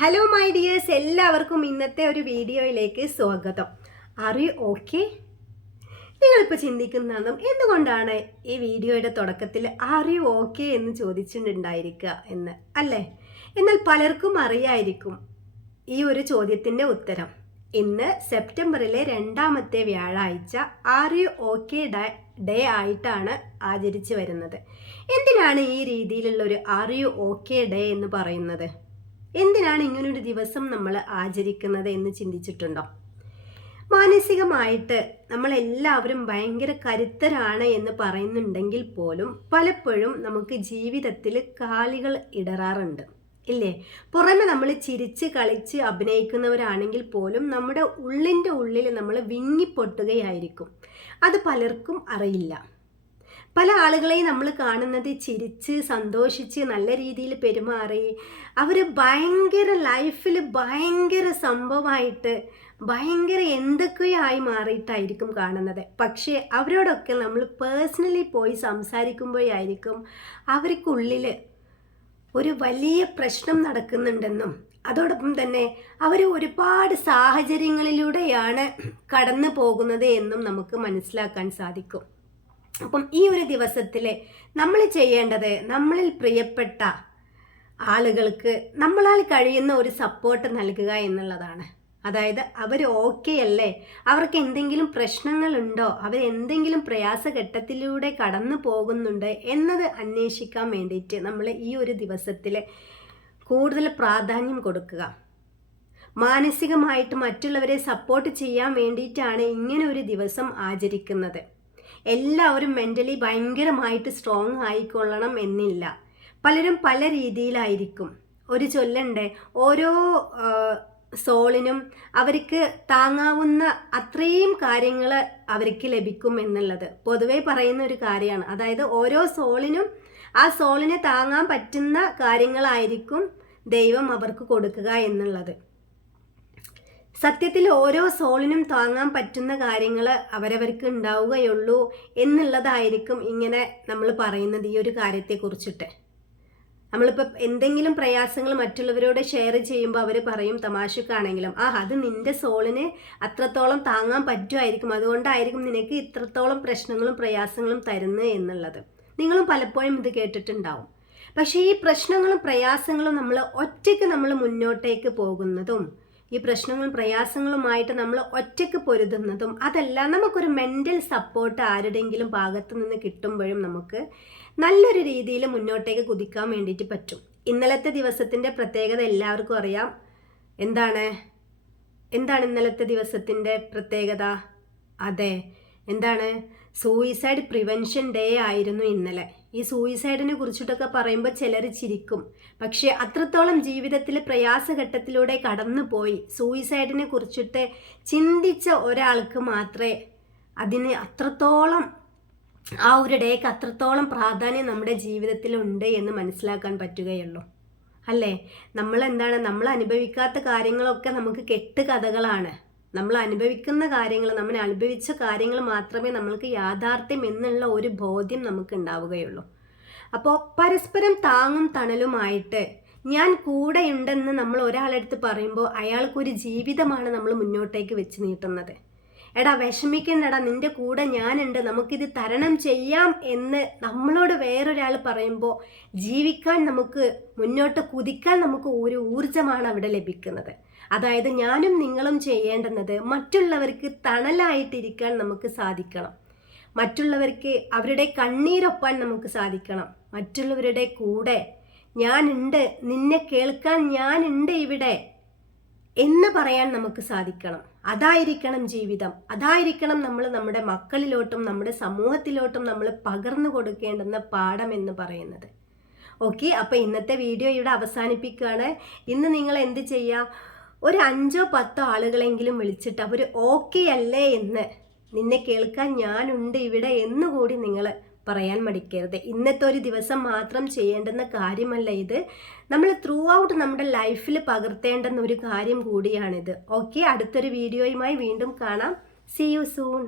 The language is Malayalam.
ഹലോ മൈ ഡിയേഴ്സ്, എല്ലാവർക്കും ഇന്നത്തെ ഒരു വീഡിയോയിലേക്ക് സ്വാഗതം. Are you okay? നിങ്ങളിപ്പോൾ ചിന്തിക്കുന്നതും എന്തുകൊണ്ടാണ് ഈ വീഡിയോയുടെ തുടക്കത്തിൽ ആർ യു ഓക്കെ എന്ന് ചോദിച്ചിട്ടുണ്ടായിരിക്കുക എന്ന് അല്ലേ? എന്നാൽ പലർക്കും അറിയായിരിക്കും ഈ ഒരു ചോദ്യത്തിൻ്റെ ഉത്തരം. ഇന്ന് സെപ്റ്റംബറിലെ 2ാമത്തെ വ്യാഴാഴ്ച ആർ യു ഓക്കെ ഡേ ആയിട്ടാണ് ആചരിച്ചു വരുന്നത്. എന്തിനാണ് ഈ രീതിയിലുള്ള ഒരു ആർ യു ഓക്കെ ഡേ എന്ന് പറയുന്നത്? എന്തിനാണ് ഇങ്ങനൊരു ദിവസം നമ്മൾ ആചരിക്കുന്നത് എന്ന് ചിന്തിച്ചിട്ടുണ്ടോ? മാനസികമായിട്ട് നമ്മളെല്ലാവരും ഭയങ്കര കരുത്തരാണ് എന്ന് പറയുന്നുണ്ടെങ്കിൽ പോലും പലപ്പോഴും നമുക്ക് ജീവിതത്തിൽ കാലുകൾ ഇടറാറുണ്ട്, ഇല്ലേ? പുറമെ നമ്മൾ ചിരിച്ച് കളിച്ച് അഭിനയിക്കുന്നവരാണെങ്കിൽ പോലും നമ്മുടെ ഉള്ളിൻ്റെ ഉള്ളിൽ നമ്മൾ വിങ്ങിപ്പൊട്ടുകയായിരിക്കും. അത് പലർക്കും അറിയില്ല. പല ആളുകളെയും നമ്മൾ കാണുന്നത് ചിരിച്ച് സന്തോഷിച്ച് നല്ല രീതിയിൽ പെരുമാറി അവർ ഭയങ്കര ലൈഫിൽ ഭയങ്കര സംഭവമായിട്ട് ഭയങ്കര എന്തൊക്കെയായി മാറിയിട്ടായിരിക്കും കാണുന്നത്. പക്ഷേ അവരോടൊക്കെ നമ്മൾ പേഴ്സണലി പോയി സംസാരിക്കുമ്പോഴായിരിക്കും അവർക്കുള്ളിൽ ഒരു വലിയ പ്രശ്നം നടക്കുന്നുണ്ടെന്നും അതോടൊപ്പം തന്നെ അവർ ഒരുപാട് സാഹചര്യങ്ങളിലൂടെയാണ് കടന്നു പോകുന്നത് എന്നും നമുക്ക് മനസ്സിലാക്കാൻ സാധിക്കും. അപ്പം ഈ ഒരു ദിവസത്തിൽ നമ്മൾ ചെയ്യേണ്ടത് നമ്മളിൽ പ്രിയപ്പെട്ട ആളുകൾക്ക് നമ്മളാൽ കഴിയുന്ന ഒരു സപ്പോർട്ട് നൽകുക എന്നുള്ളതാണ്. അതായത് അവർ ഓക്കെ അല്ലേ, അവർക്ക് എന്തെങ്കിലും പ്രശ്നങ്ങളുണ്ടോ, അവർ എന്തെങ്കിലും പ്രയാസഘട്ടത്തിലൂടെ കടന്നു പോകുന്നുണ്ട് എന്നത് അന്വേഷിക്കാൻ വേണ്ടിയിട്ട് നമ്മൾ ഈ ഒരു ദിവസത്തിൽ കൂടുതൽ പ്രാധാന്യം കൊടുക്കുക. മാനസികമായിട്ട് മറ്റുള്ളവരെ സപ്പോർട്ട് ചെയ്യാൻ വേണ്ടിയിട്ടാണ് ഇങ്ങനെ ഒരു ദിവസം ആചരിക്കുന്നത്. എല്ലാവരും മെൻ്റലി ഭയങ്കരമായിട്ട് സ്ട്രോങ് ആയിക്കൊള്ളണം എന്നില്ല. പലരും പല രീതിയിലായിരിക്കും. ഒരു ചൊല്ലുണ്ട്, ഓരോ സോളിനും അവർക്ക് താങ്ങാവുന്ന അത്രയും കാര്യങ്ങൾ അവർക്ക് ലഭിക്കും എന്നുള്ളത് പൊതുവെ പറയുന്ന ഒരു കാര്യമാണ്. അതായത് ഓരോ സോളിനും ആ സോളിനെ താങ്ങാൻ പറ്റുന്ന കാര്യങ്ങളായിരിക്കും ദൈവം അവർക്ക് കൊടുക്കുക എന്നുള്ളത്. സത്യത്തിൽ ഓരോ സോളിനും താങ്ങാൻ പറ്റുന്ന കാര്യങ്ങൾ അവരവർക്ക് ഉണ്ടാവുകയുള്ളൂ എന്നുള്ളതായിരിക്കും ഇങ്ങനെ നമ്മൾ പറയുന്നത്. ഈ ഒരു കാര്യത്തെക്കുറിച്ചിട്ട് നമ്മളിപ്പോൾ എന്തെങ്കിലും പ്രയാസങ്ങൾ മറ്റുള്ളവരോട് ഷെയർ ചെയ്യുമ്പോൾ അവർ പറയും തമാശക്കാണെങ്കിലും, അത് നിൻ്റെ സോളിന് അത്രത്തോളം താങ്ങാൻ പറ്റുമായിരിക്കും, അതുകൊണ്ടായിരിക്കും നിനക്ക് ഇത്രത്തോളം പ്രശ്നങ്ങളും പ്രയാസങ്ങളും തരുന്നത് എന്നുള്ളത്. നിങ്ങളും പലപ്പോഴും ഇത് കേട്ടിട്ടുണ്ടാവും. പക്ഷേ ഈ പ്രശ്നങ്ങളും പ്രയാസങ്ങളും നമ്മൾ ഒറ്റയ്ക്ക് നമ്മൾ മുന്നോട്ടേക്ക് പോകുന്നതും ഈ പ്രശ്നങ്ങളും പ്രയാസങ്ങളുമായിട്ട് നമ്മൾ ഒറ്റയ്ക്ക് പൊരുതുന്നതും അതല്ല, നമുക്കൊരു മെൻ്റൽ സപ്പോർട്ട് ആരുടെയെങ്കിലും ഭാഗത്തു നിന്ന് കിട്ടുമ്പോഴും നമുക്ക് നല്ലൊരു രീതിയിൽ മുന്നോട്ടേക്ക് കുതിക്കാൻ വേണ്ടിയിട്ട് പറ്റും. ഇന്നലത്തെ ദിവസത്തിൻ്റെ പ്രത്യേകത എല്ലാവർക്കും അറിയാം. എന്താണ് ഇന്നലത്തെ ദിവസത്തിൻ്റെ പ്രത്യേകത? അതെ, എന്താണ്? സൂയിസൈഡ് പ്രിവെൻഷൻ ഡേ ആയിരുന്നു ഇന്നലെ. ഈ സൂയിസൈഡിനെ കുറിച്ചിട്ടൊക്കെ പറയുമ്പോൾ ചിലർ ചിരിക്കും. പക്ഷേ അത്രത്തോളം ജീവിതത്തിൽ പ്രയാസഘട്ടത്തിലൂടെ കടന്നുപോയി സൂയിസൈഡിനെ കുറിച്ചിട്ട് ചിന്തിച്ച ഒരാൾക്ക് മാത്രമേ അതിന് അത്രത്തോളം ആ ഒരു ഡേക്ക് അത്രത്തോളം പ്രാധാന്യം നമ്മുടെ ജീവിതത്തിലുണ്ട് എന്ന് മനസ്സിലാക്കാൻ പറ്റുകയുള്ളൂ, അല്ലേ? നമ്മൾ അനുഭവിക്കാത്ത കാര്യങ്ങളൊക്കെ നമുക്ക് കെട്ടുകഥകളാണ്. നമ്മൾ അനുഭവിക്കുന്ന കാര്യങ്ങൾ, നമ്മൾ അനുഭവിച്ച കാര്യങ്ങൾ മാത്രമേ നമ്മൾക്ക് യാഥാർത്ഥ്യം എന്നുള്ള ഒരു ബോധ്യം നമുക്ക് ഉണ്ടാവുകയുള്ളൂ. അപ്പോൾ പരസ്പരം താങ്ങും തണലുമായിട്ട് ഞാൻ കൂടെയുണ്ടെന്ന് നമ്മൾ ഒരാളെടുത്ത് പറയുമ്പോൾ അയാൾക്കൊരു ജീവിതമാണ് നമ്മൾ മുന്നോട്ടേക്ക് വെച്ച് നീട്ടുന്നത്. എടാ വിഷമിക്കണ്ടടാ, നിൻ്റെ കൂടെ ഞാനുണ്ട്, നമുക്കിത് തരണം ചെയ്യാം എന്ന് നമ്മളോട് വേറൊരാൾ പറയുമ്പോൾ ജീവിക്കാൻ, നമുക്ക് മുന്നോട്ട് കുതിക്കാൻ നമുക്ക് ഒരു ഊർജ്ജമാണ് അവിടെ ലഭിക്കുന്നത്. അതായത് ഞാനും നിങ്ങളും ചെയ്യേണ്ടുന്നത് മറ്റുള്ളവർക്ക് തണലായിട്ടിരിക്കാൻ നമുക്ക് സാധിക്കണം. മറ്റുള്ളവർക്ക് അവരുടെ കണ്ണീരൊപ്പാൻ നമുക്ക് സാധിക്കണം. മറ്റുള്ളവരുടെ കൂടെ ഞാനുണ്ട്, നിന്നെ കേൾക്കാൻ ഞാനുണ്ട് ഇവിടെ എന്ന് പറയാൻ നമുക്ക് സാധിക്കണം. അതായിരിക്കണം ജീവിതം. അതായിരിക്കണം നമ്മൾ നമ്മുടെ മക്കളിലോട്ടും നമ്മുടെ സമൂഹത്തിലോട്ടും നമ്മൾ പകർന്നു കൊടുക്കേണ്ടുന്ന പാഠം എന്ന് പറയുന്നത്. ഓക്കെ, അപ്പോൾ ഇന്നത്തെ വീഡിയോ ഇവിടെ അവസാനിപ്പിക്കുകയാണ്. ഇന്ന് നിങ്ങൾ എന്ത് ചെയ്യുക? ഒരു 5-10 ആളുകളെങ്കിലും വിളിച്ചിട്ട് അവർ ഓക്കെ അല്ലേ എന്ന്, നിന്നെ കേൾക്കാൻ ഞാനുണ്ട് ഇവിടെ എന്നുകൂടി നിങ്ങൾ പറയാൻ മടിക്കരുത്. ഇന്നത്തെ ഒരു ദിവസം മാത്രം ചെയ്യേണ്ടുന്ന കാര്യമല്ല ഇത്. നമ്മൾ ത്രൂ ഔട്ട് നമ്മുടെ ലൈഫിൽ പകർത്തേണ്ടുന്ന ഒരു കാര്യം കൂടിയാണിത്. ഓക്കെ, അടുത്തൊരു വീഡിയോയുമായി വീണ്ടും കാണാം. See you soon.